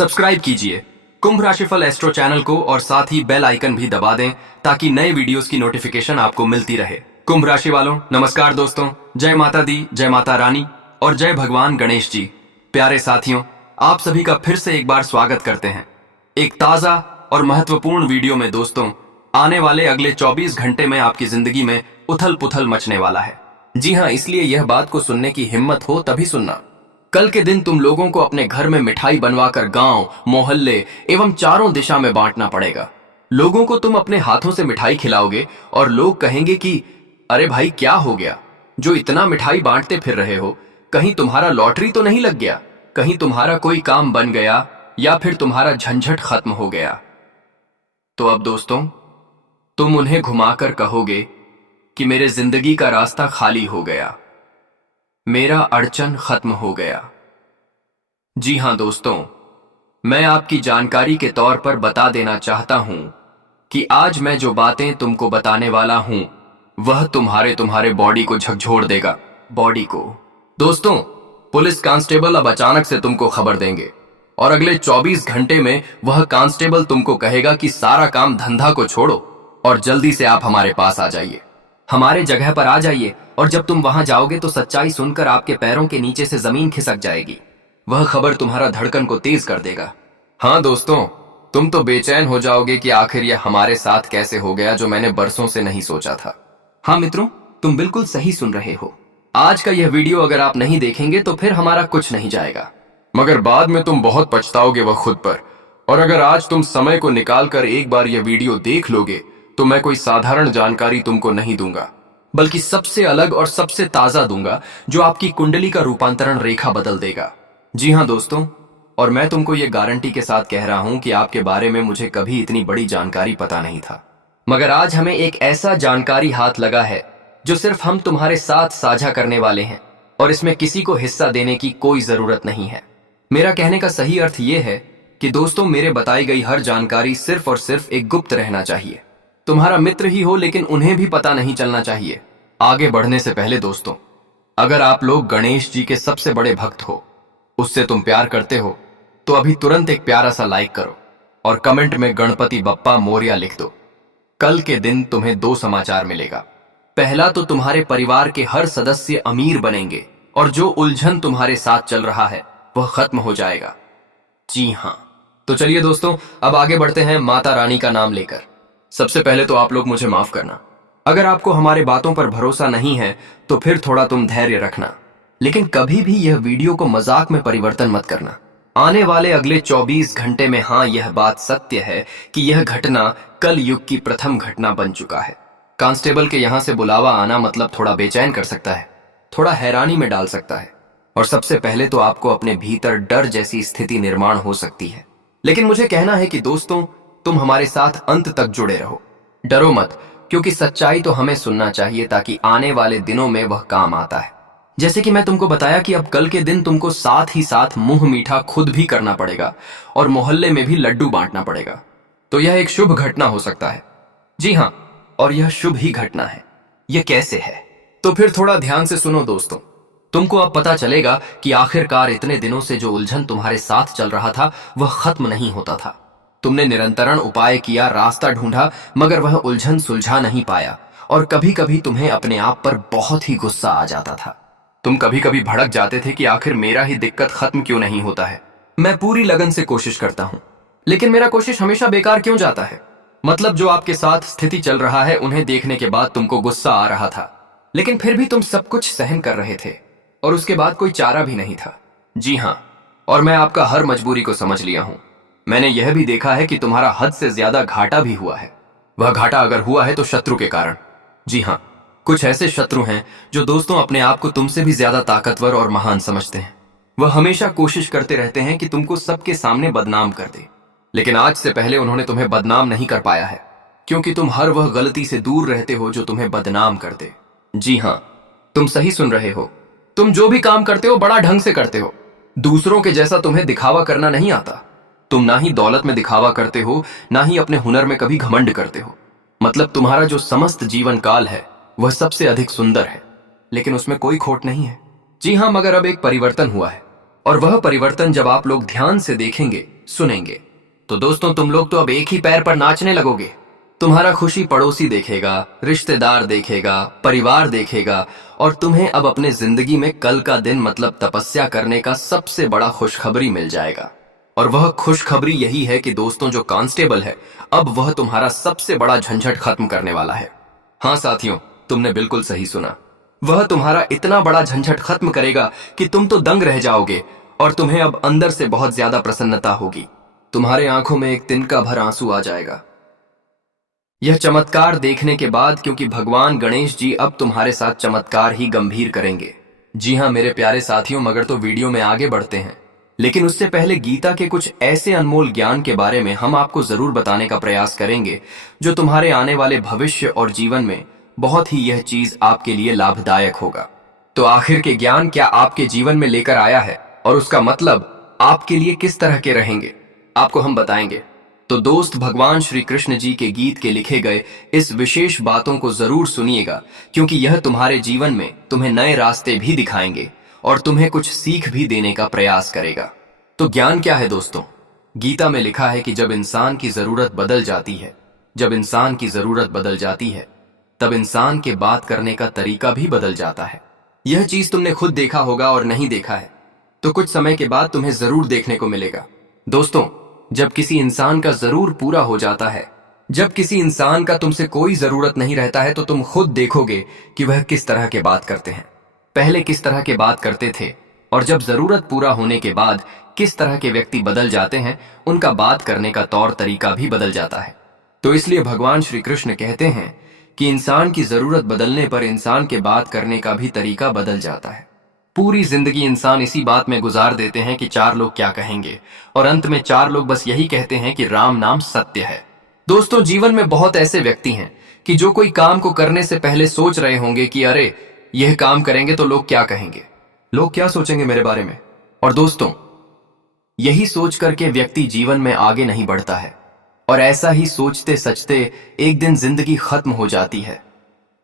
Subscribe कीजिए कुंभ राशिफल astro channel को और साथ ही बेल आइकन भी दबा दें ताकि नए वीडियोस की नोटिफिकेशन आपको मिलती रहे। कुंभ राशि वालों नमस्कार दोस्तों, जय माता दी, जय माता रानी और जय भगवान गणेश जी। प्यारे साथियों, आप सभी का फिर से एक बार स्वागत करते हैं एक ताजा और महत्वपूर्ण वीडियो में। दोस्तों, आने वाले अगले 24 घंटे में आपकी जिंदगी में उथल पुथल मचने वाला है। जी हाँ, इसलिए यह बात को सुनने की हिम्मत हो तभी सुनना। कल के दिन तुम लोगों को अपने घर में मिठाई बनवाकर गांव, मोहल्ले एवं चारों दिशा में बांटना पड़ेगा। लोगों को तुम अपने हाथों से मिठाई खिलाओगे और लोग कहेंगे कि अरे भाई क्या हो गया, जो इतना मिठाई बांटते फिर रहे हो, कहीं तुम्हारा लॉटरी तो नहीं लग गया, कहीं तुम्हारा कोई काम बन गया या फिर तुम्हारा झंझट खत्म हो गया। तो अब दोस्तों, तुम उन्हें घुमाकर कहोगे कि मेरे जिंदगी का रास्ता खाली हो गया, मेरा अड़चन खत्म हो गया। जी हां दोस्तों, मैं आपकी जानकारी के तौर पर बता देना चाहता हूं कि आज मैं जो बातें तुमको बताने वाला हूं वह तुम्हारे बॉडी को झकझोर देगा। बॉडी को दोस्तों, पुलिस कांस्टेबल अब अचानक से तुमको खबर देंगे और अगले 24 घंटे में वह कांस्टेबल तुमको कहेगा कि सारा काम धंधा को छोड़ो और जल्दी से आप हमारे पास आ जाइए, हमारे जगह पर आ जाइए। और जब तुम वहां जाओगे तो सच्चाई सुनकर आपके पैरों के नीचे से जमीन खिसक जाएगी। वह खबर तुम्हारा धड़कन को तेज कर देगा। हाँ दोस्तों, तुम तो बेचैन हो जाओगे कि आखिर यह हमारे साथ कैसे हो गया जो मैंने बरसों से नहीं सोचा था। हाँ मित्रों, तुम बिल्कुल सही सुन रहे हो। आज का यह वीडियो अगर आप नहीं देखेंगे तो फिर हमारा कुछ नहीं जाएगा, मगर बाद में तुम बहुत पछताओगे वह खुद पर। और अगर आज तुम समय को निकालकर एक बार यह वीडियो देख लोगे तो मैं कोई साधारण जानकारी तुमको नहीं दूंगा, बल्कि सबसे अलग और सबसे ताजा दूंगा जो आपकी कुंडली का रूपांतरण रेखा बदल देगा। जी हां दोस्तों, और मैं तुमको ये गारंटी के साथ कह रहा हूं कि आपके बारे में मुझे कभी इतनी बड़ी जानकारी पता नहीं था, मगर आज हमें एक ऐसा जानकारी हाथ लगा है जो सिर्फ हम तुम्हारे साथ साझा करने वाले हैं और इसमें किसी को हिस्सा देने की कोई जरूरत नहीं है। मेरा कहने का सही अर्थ यह है कि दोस्तों, मेरे बताई गई हर जानकारी सिर्फ और सिर्फ एक गुप्त रहना चाहिए। तुम्हारा मित्र ही हो लेकिन उन्हें भी पता नहीं चलना चाहिए। आगे बढ़ने से पहले दोस्तों, अगर आप लोग गणेश जी के सबसे बड़े भक्त हो, उससे तुम प्यार करते हो, तो अभी तुरंत एक प्यारा सा लाइक करो और कमेंट में गणपति बप्पा मोरया लिख दो। कल के दिन तुम्हें 2 समाचार मिलेगा। पहला तो तुम्हारे परिवार के हर सदस्य अमीर बनेंगे और जो उलझन तुम्हारे साथ चल रहा है वह खत्म हो जाएगा। जी हां, तो चलिए दोस्तों, अब आगे बढ़ते हैं माता रानी का नाम लेकर। सबसे पहले तो आप लोग मुझे माफ करना, अगर आपको हमारे बातों पर भरोसा नहीं है तो फिर थोड़ा तुम धैर्य रखना, लेकिन कभी भी यह वीडियो को मजाक में परिवर्तन मत करना। आने वाले अगले 24 घंटे में, हाँ यह बात सत्य है कि यह घटना कल युग की प्रथम घटना बन चुका है। कांस्टेबल के यहां से बुलावा आना मतलब थोड़ा बेचैन कर सकता है, थोड़ा हैरानी में डाल सकता है, और सबसे पहले तो आपको अपने भीतर डर जैसी स्थिति निर्माण हो सकती है। लेकिन मुझे कहना है कि दोस्तों, तुम हमारे साथ अंत तक जुड़े रहो, डरो मत, क्योंकि सच्चाई तो हमें सुनना चाहिए ताकि आने वाले दिनों में वह काम आता है। जैसे कि मैं तुमको बताया कि अब कल के दिन तुमको साथ ही साथ मुंह मीठा खुद भी करना पड़ेगा और मोहल्ले में भी लड्डू बांटना पड़ेगा। तो यह एक शुभ घटना हो सकता है। जी हाँ, और यह शुभ ही घटना है। यह कैसे है, तो फिर थोड़ा ध्यान से सुनो दोस्तों। तुमको अब पता चलेगा कि आखिरकार इतने दिनों से जो उलझन तुम्हारे साथ चल रहा था वह खत्म नहीं होता था। तुमने निरंतरण उपाय किया, रास्ता ढूंढा, मगर वह उलझन सुलझा नहीं पाया और कभी कभी तुम्हें अपने आप पर बहुत ही गुस्सा आ जाता था। तुम कभी कभी भड़क जाते थे कि आखिर मेरा ही दिक्कत खत्म क्यों नहीं होता है। मैं पूरी लगन से कोशिश करता हूं, लेकिन मेरा कोशिश हमेशा बेकार क्यों जाता है। मतलब जो आपके साथ स्थिति चल रहा है उन्हें देखने के बाद तुमको गुस्सा आ रहा था, लेकिन फिर भी तुम सब कुछ सहन कर रहे थे और उसके बाद कोई चारा भी नहीं था। जी हां, और मैं आपका हर मजबूरी को समझ लिया हूं। मैंने यह भी देखा है कि तुम्हारा हद से ज्यादा घाटा भी हुआ है। वह घाटा अगर हुआ है तो शत्रु के कारण। जी हां, कुछ ऐसे शत्रु हैं जो दोस्तों अपने आप को तुमसे भी ज्यादा ताकतवर और महान समझते हैं। वह हमेशा कोशिश करते रहते हैं कि तुमको सबके सामने बदनाम कर दे, लेकिन आज से पहले उन्होंने तुम्हें बदनाम नहीं कर पाया है, क्योंकि तुम हर वह गलती से दूर रहते हो जो तुम्हें बदनाम कर दे। जी हां, तुम सही सुन रहे हो। तुम जो भी काम करते हो बड़ा ढंग से करते हो। दूसरों के जैसा तुम्हें दिखावा करना नहीं आता। तुम ना ही दौलत में दिखावा करते हो, ना ही अपने हुनर में कभी घमंड करते हो। मतलब तुम्हारा जो समस्त जीवन काल है वह सबसे अधिक सुंदर है, लेकिन उसमें कोई खोट नहीं है। जी हां, मगर अब एक परिवर्तन हुआ है, और वह परिवर्तन जब आप लोग ध्यान से देखेंगे, सुनेंगे। तो दोस्तों, तुम लोग तो अब एक ही पैर पर नाचने लगोगे। तुम्हारा खुशी पड़ोसी देखेगा, रिश्तेदार देखेगा, परिवार देखेगा, और तुम्हें अब अपने जिंदगी में कल का दिन मतलब तपस्या करने का सबसे बड़ा खुशखबरी मिल जाएगा। और वह खुशखबरी यही है कि दोस्तों, जो कांस्टेबल है अब वह तुम्हारा सबसे बड़ा झंझट खत्म करने वाला है। हाँ साथियों, तुमने बिल्कुल सही सुना। वह तुम्हारा इतना बड़ा झंझट खत्म करेगा कि तुम तो दंग रह जाओगे और तुम्हें अब अंदर से बहुत ज्यादा प्रसन्नता होगी। तुम्हारे आंखों में एक तिनका भर आंसू आ जाएगा यह चमत्कार देखने के बाद, क्योंकि भगवान गणेश जी अब तुम्हारे साथ चमत्कार ही गंभीर करेंगे। जी हाँ मेरे प्यारे साथियों, मगर तो वीडियो में आगे बढ़ते हैं, लेकिन उससे पहले गीता के कुछ ऐसे अनमोल ज्ञान के बारे में हम आपको जरूर बताने का प्रयास करेंगे जो तुम्हारे आने वाले भविष्य और जीवन में बहुत ही यह चीज आपके लिए लाभदायक होगा। तो आखिर के ज्ञान क्या आपके जीवन में लेकर आया है और उसका मतलब आपके लिए किस तरह के रहेंगे, आपको हम बताएंगे। तो दोस्त, भगवान श्री कृष्ण जी के गीत के लिखे गए इस विशेष बातों को जरूर सुनिएगा, क्योंकि यह तुम्हारे जीवन में तुम्हें नए रास्ते भी दिखाएंगे और तुम्हें कुछ सीख भी देने का प्रयास करेगा। तो ज्ञान क्या है दोस्तों? गीता में लिखा है कि जब इंसान की जरूरत बदल जाती है, जब इंसान की जरूरत बदल जाती है, तब इंसान के बात करने का तरीका भी बदल जाता है। यह चीज तुमने खुद देखा होगा और नहीं देखा है तो कुछ समय के बाद तुम्हें जरूर देखने को मिलेगा। दोस्तों, जब किसी इंसान का जरूर पूरा हो जाता है, जब किसी इंसान का तुमसे कोई जरूरत नहीं रहता है, तो तुम खुद देखोगे कि वह किस तरह के बात करते हैं, पहले किस तरह के बात करते थे, और जब जरूरत पूरा होने के बाद किस तरह के व्यक्ति बदल जाते हैं, उनका बात करने का तौर तरीका भी बदल जाता है। तो इसलिए भगवान श्री कृष्ण कहते हैं कि इंसान की जरूरत बदलने पर इंसान के बात करने का भी तरीका बदल जाता है। पूरी जिंदगी इंसान इसी बात में गुजार देते हैं कि चार लोग क्या कहेंगे, और अंत में चार लोग बस यही कहते हैं कि राम नाम सत्य है। दोस्तों, जीवन में बहुत ऐसे व्यक्ति हैं कि जो कोई काम को करने से पहले सोच रहे होंगे कि अरे यह काम करेंगे तो लोग क्या कहेंगे, लोग क्या सोचेंगे मेरे बारे में। और दोस्तों, यही सोच करके व्यक्ति जीवन में आगे नहीं बढ़ता है, और ऐसा ही सोचते सचते एक दिन जिंदगी खत्म हो जाती है,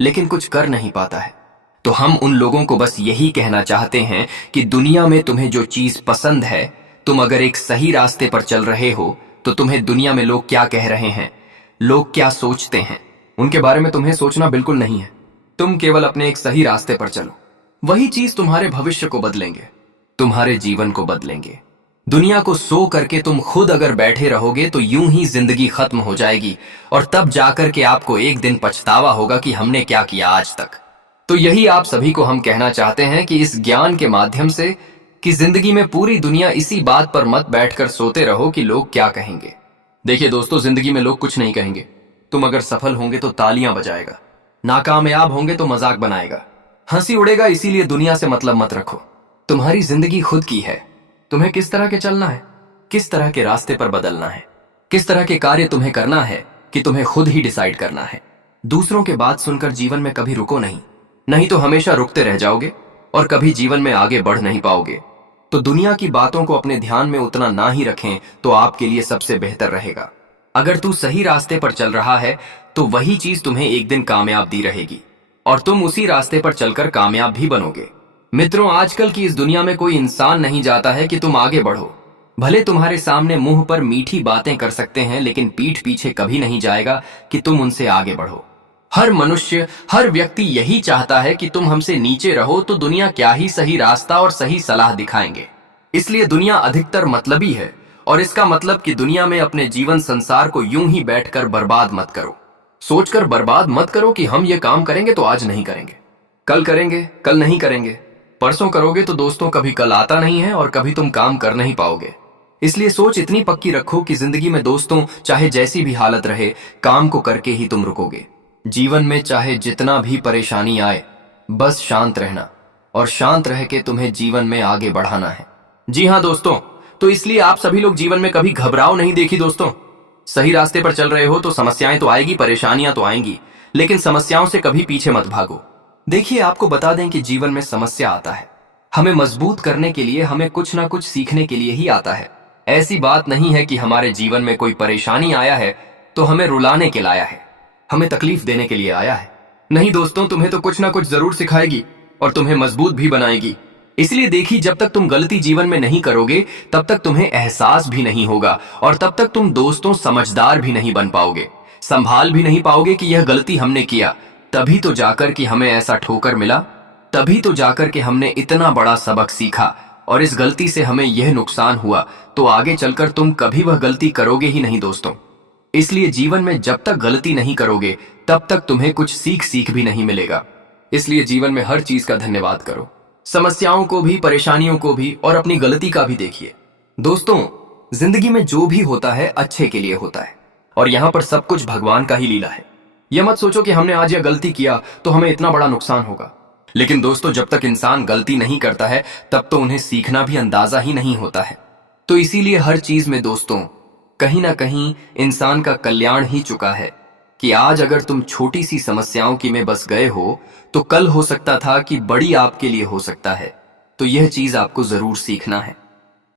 लेकिन कुछ कर नहीं पाता है। तो हम उन लोगों को बस यही कहना चाहते हैं कि दुनिया में तुम्हें जो चीज पसंद है, तुम अगर एक सही रास्ते पर चल रहे हो, तो तुम्हें दुनिया में लोग क्या कह रहे हैं, लोग क्या सोचते हैं, उनके बारे में तुम्हें सोचना बिल्कुल नहीं है। तुम केवल अपने एक सही रास्ते पर चलो, वही चीज तुम्हारे भविष्य को बदलेंगे, तुम्हारे जीवन को बदलेंगे। दुनिया को सो करके तुम खुद अगर बैठे रहोगे तो यूं ही जिंदगी खत्म हो जाएगी, और तब जाकर के आपको एक दिन पछतावा होगा कि हमने क्या किया आज तक। तो यही आप सभी को हम कहना चाहते हैं कि इस ज्ञान के माध्यम से कि जिंदगी में पूरी दुनिया इसी बात पर मत बैठकर सोते रहो कि लोग क्या कहेंगे। देखिए दोस्तों, जिंदगी में लोग कुछ नहीं कहेंगे। तुम अगर सफल होंगे तो तालियां बजाएगा, नाकामयाब होंगे तो मजाक बनाएगा, हंसी उड़ेगा, इसीलिए दुनिया से मतलब मत रखो। तुम्हारी जिंदगी खुद की है, तुम्हें किस तरह के चलना है, किस तरह के रास्ते पर बदलना है, किस तरह के कार्य तुम्हें करना है कि तुम्हें खुद ही डिसाइड करना है। दूसरों के बात सुनकर जीवन में कभी रुको नहीं तो हमेशा रुकते रह जाओगे और कभी जीवन में आगे बढ़ नहीं पाओगे। तो दुनिया की बातों को अपने ध्यान में उतना ना ही रखें तो आपके लिए सबसे बेहतर रहेगा। अगर तू सही रास्ते पर चल रहा है तो वही चीज तुम्हें एक दिन कामयाब दी रहेगी, और तुम उसी रास्ते पर चलकर कामयाब भी बनोगे। मित्रों, आजकल की इस दुनिया में कोई इंसान नहीं चाहता है कि तुम आगे बढ़ो। भले तुम्हारे सामने मुंह पर मीठी बातें कर सकते हैं, लेकिन पीठ पीछे कभी नहीं जाएगा कि तुम उनसे आगे बढ़ो। हर मनुष्य, हर व्यक्ति यही चाहता है कि तुम हमसे नीचे रहो, तो दुनिया क्या ही सही रास्ता और सही सलाह दिखाएंगे। इसलिए दुनिया अधिकतर मतलबी है, और इसका मतलब कि दुनिया में अपने जीवन संसार को यूं ही बैठकर बर्बाद मत करो। सोचकर बर्बाद मत करो कि हम ये काम करेंगे तो आज नहीं करेंगे, कल करेंगे, कल नहीं करेंगे, परसों करोगे। तो दोस्तों, कभी कल आता नहीं है और कभी तुम काम कर नहीं पाओगे। इसलिए सोच इतनी पक्की रखो कि जिंदगी में दोस्तों, चाहे जैसी भी हालत रहे, काम को करके ही तुम रुकोगे। जीवन में चाहे जितना भी परेशानी आए, बस शांत रहना, और शांत रह के तुम्हें जीवन में आगे बढ़ाना है। जी हाँ दोस्तों, तो इसलिए आप सभी लोग जीवन में कभी घबराओ नहीं। देखी दोस्तों, सही रास्ते पर चल रहे हो तो समस्याएं तो आएगी, परेशानियां तो आएंगी, लेकिन समस्याओं से कभी पीछे मत भागो। देखिए, आपको बता दें कि जीवन में समस्या आता है हमें मजबूत करने के लिए, हमें कुछ ना कुछ सीखने के लिए ही आता है। ऐसी बात नहीं है कि हमारे जीवन में कोई परेशानी आया है तो हमें रुलाने के लाया है, हमें तकलीफ देने के लिए आया है। नहीं दोस्तों, तुम्हें तो कुछ ना कुछ जरूर सिखाएगी और तुम्हें मजबूत भी बनाएगी। इसलिए देखिए, जब तक तुम गलती जीवन में नहीं करोगे तब तक तुम्हें एहसास भी नहीं होगा, और तब तक तुम दोस्तों समझदार भी नहीं बन पाओगे, संभाल भी नहीं पाओगे कि यह गलती हमने किया, तभी तो जाकर कि हमें ऐसा ठोकर मिला, तभी तो जाकर के हमने इतना बड़ा सबक सीखा, और इस गलती से हमें यह नुकसान हुआ, तो आगे चलकर तुम कभी वह गलती करोगे ही नहीं दोस्तों। इसलिए जीवन में जब तक गलती नहीं करोगे तब तक तुम्हें कुछ सीख भी नहीं मिलेगा। इसलिए जीवन में हर चीज का धन्यवाद करो, समस्याओं को भी, परेशानियों को भी, और अपनी गलती का भी देखिए। दोस्तों, जिंदगी में जो भी होता है अच्छे के लिए होता है, और यहां पर सब कुछ भगवान का ही लीला है। यह मत सोचो कि हमने आज यह गलती किया तो हमें इतना बड़ा नुकसान होगा। लेकिन दोस्तों, जब तक इंसान गलती नहीं करता है तब तो उन्हें सीखना भी अंदाजा ही नहीं होता है। तो इसीलिए हर चीज में दोस्तों कहीं ना कहीं इंसान का कल्याण ही चुका है, कि आज अगर तुम छोटी सी समस्याओं की में बस गए हो तो कल हो सकता था कि बड़ी आपके लिए हो सकता है। तो यह चीज आपको जरूर सीखना है।